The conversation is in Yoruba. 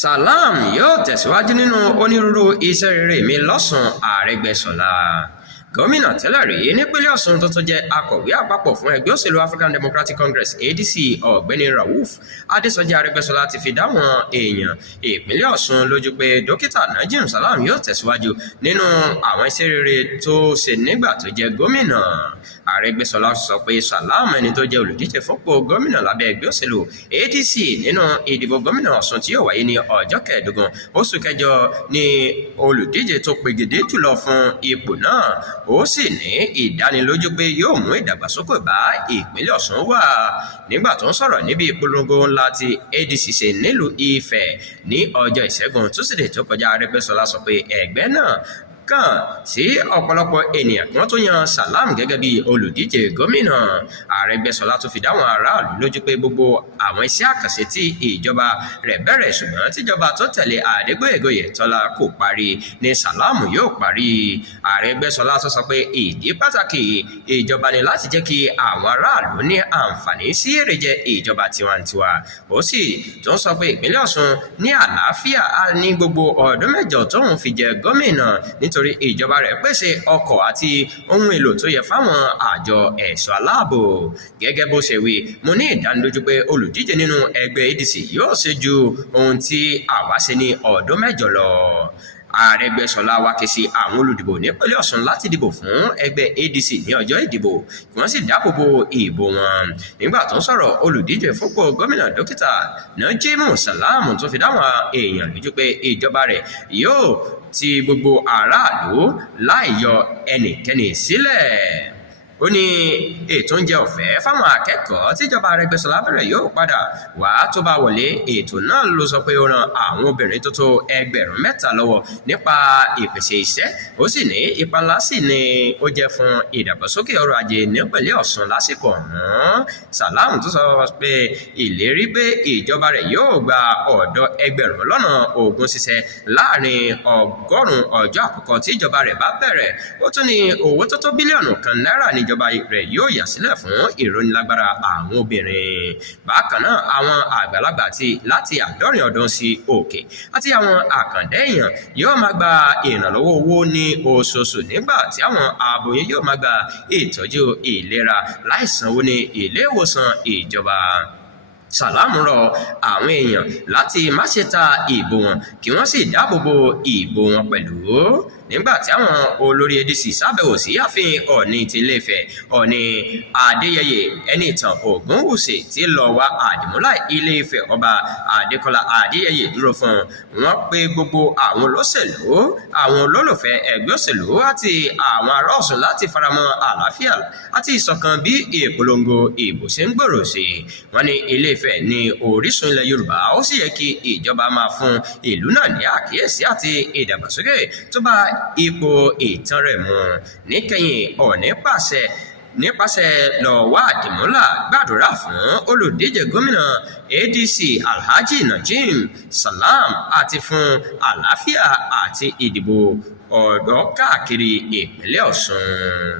Salam yóò tẹ̀síwájú nínú onírúurú iṣẹ́ rere mi lọ́sùn Arẹ́gbẹ́ṣọlá. Gómìnà tẹ́lẹ̀ rí nípínlẹ̀ Ọ̀ṣun tó tún jẹ́ akọ̀wé àpapọ̀ fún ẹgbẹ́ òṣèlú African Democratic Congress ADC ọ̀gbẹ́ni Rauf Adésọjí Arẹ́gbẹ́ṣọlá ti fi dáwọn èèyàn ìpínlẹ̀ Ọ̀ṣun lójú pé dókítà Najim Salam yóò tẹ̀síwájú nínú àwọn iṣẹ́ rere tó ṣe nígbà tó jẹ́ gómìnà. Arẹ́gbẹ́ṣọlá sọ pé Salam ẹni tó jẹ́ olùdíje fúnpò gómìnà lábẹ́ ẹgbẹ́ òṣèlú ADC nínú ìdìbò gómìnà Ọ̀ṣun tí yóò wáyé ní ọjọ́ 15 oṣù kẹjọ ní olùdíje tó pegedé jùlọ fún ipò náà. Ó sì ní ìdánilójú pé yóò mú ìdàgbàsókè bá ìpínlẹ̀ Ọ̀ṣun wá. Nígbà tó ń sọ̀rọ̀ níbi ìpolongo ńlá tí ADC ṣe nílùú Ifẹ̀ ní ọjọ́ Ìṣẹ́gun Túsídẹ̀ẹ́ tó kọjá, Arẹ́gbẹ́ṣọlá sọ pé ẹgbẹ́ náà kàn sí ọ̀pọ̀lọpọ̀ ènìyàn kí wọ́n tó yan Salam gẹ́gẹ́ bí olùdíje gómìnà. Arẹ́gbẹ́ṣọlá tún fi dáwọn aráàlú lójú pé gbogbo àwọn iṣẹ́ àkànṣe tí ìjọba rẹ̀ bẹ̀rẹ̀ ṣùgbọ́n tíjọba tó tẹ̀lé Adégbóyèga Oyètọ́lá kò parí ni Salam yóò parí. Arẹ́gbẹ́ṣọlá tó sọ pé ìdí pàtàkì ìjọba ni láti jẹ́ kí àwọn aráàlú ní àǹfààní sí èrèjẹ ìjọba tiwantiwa. Ó sì tún sọ pé ìpínlẹ̀ Ọ̀ṣun ní àlàáfíà ní gbogbo ọdún 8 tóun fi jẹ gómìnà nítorí ìjọba rẹ̀ pèsè ọkọ̀ àti ohun èlò tó yẹ fáwọn àjọ ẹ̀ṣọ́ aláàbò. Gẹ́gẹ́ bó ṣe wí, mo ní ìdánilójú pé olùdíje nínú ẹgbẹ́ ADC yóò ṣe ju ohun tí àwa ṣe ní ọdún 8 lọ. Arẹ́gbẹ́ṣọlá wá ké sí àwọn olùdìbò nípínlẹ̀ Ọ̀ṣun láti dìbò fún ẹgbẹ́ ADC ní ọjọ́ ìdìbò kí wọ́n sì dáàbò bo ìbò wọn. Nígbà tó ń sọ̀rọ̀, olùdíje fúnpò gómìnà dókítà Najim Salam tó fi dáwọn èèyàn lójú pé ìjọba rẹ̀ yóò ti gbogbo aráàlú láì yọ ẹnikẹ́ni sílẹ̀. Ó ní ètò oúnjẹ ọ̀fẹ́ fáwọn akẹ́kọ̀ọ́ tíjọba Arẹ́gbẹ́ṣọlá bẹ̀rẹ̀ yóò padà wá tó bá wọlé. Ètò náà ló sọ pé ó ran àwọn obìnrin tó tó 3,000 lọ́wọ́ nípa ìpèsè iṣẹ́. Ó sì ní ipa ńlá sì ni ó jẹ́ fún ìdàgbàsókè ọrọ̀ ajé nípínlẹ̀ Ọ̀ṣun lásìkò ọ̀hún. Salam tó sọ pé ìlérí pé ìjọba rẹ̀ yóò gba ọ̀dọ́ 20,000 ṣiṣẹ́ láàrin 100 ọjọ́ àkọ́kọ́ tí ìjọba rẹ̀ bá bẹ̀rẹ̀. Ó tún ní owó tó tó bílíọ̀nù kan náírà níjọba rẹ̀ yóò yà sílẹ̀ fún ìrónilágbára àwọn obìnrin. Bákan náà, àwọn àgbàlagbà láti 70 ọdún sí òkè àti àwọn àkàndá èèyàn yóò máa gba ìrànlọ́wọ́ owó ní oṣooṣù nígbà tí àwọn aboyún yóò máa gba ìtọ́jú ìlera láì sanwó ní ilé ìwòsàn ìjọba. Salam rọ àwọn èèyàn láti má ṣe ta ìbò wọn kí wọ́n sì dáàbò bo ìbò wọn pẹ̀lú. Nígbà tí àwọn olórí ADC ṣàbẹ̀wò sí ààfin Ọọ̀ni ti Ilé-Ifẹ̀, Ọọ̀ni Adéyẹyè Ẹnìtàn Ògúnwùsì tí lọ wá àdìmúlà Ilé-Ifẹ̀ Ọba Adékọ́lá Adéyẹyè dúró fún wọn pé gbogbo àwọn olóṣèlú, àwọn olólùfẹ́ ẹgbẹ́ òṣèlú àti àwọn ará Ọ̀ṣun láti faramọ́ àlàáfíà àti ìṣọ̀kan bí ìpolongo ìbò ṣe ń gbòòrò sí. Wọ́n ní Ilé-Ifẹ̀ ní orísun ilẹ̀ Yorùbá, ó sì yẹ kí ìjọba máa fún ìlú náà ní àkíyèsí àti ìdàgbàsókè tó bá ipò ìtàn rẹ̀ mu. Níkẹyìn, Ọọ̀ni nípasẹ̀ lọ́wọ́ àdìmúlà gbàdúrà fún olùdíje gómìnà ADC Alhaji Najim Salam àti fún àlàáfíà àti ìdìbò ọ̀dọ́ káàkiri ìpínlẹ̀ Ọ̀ṣun.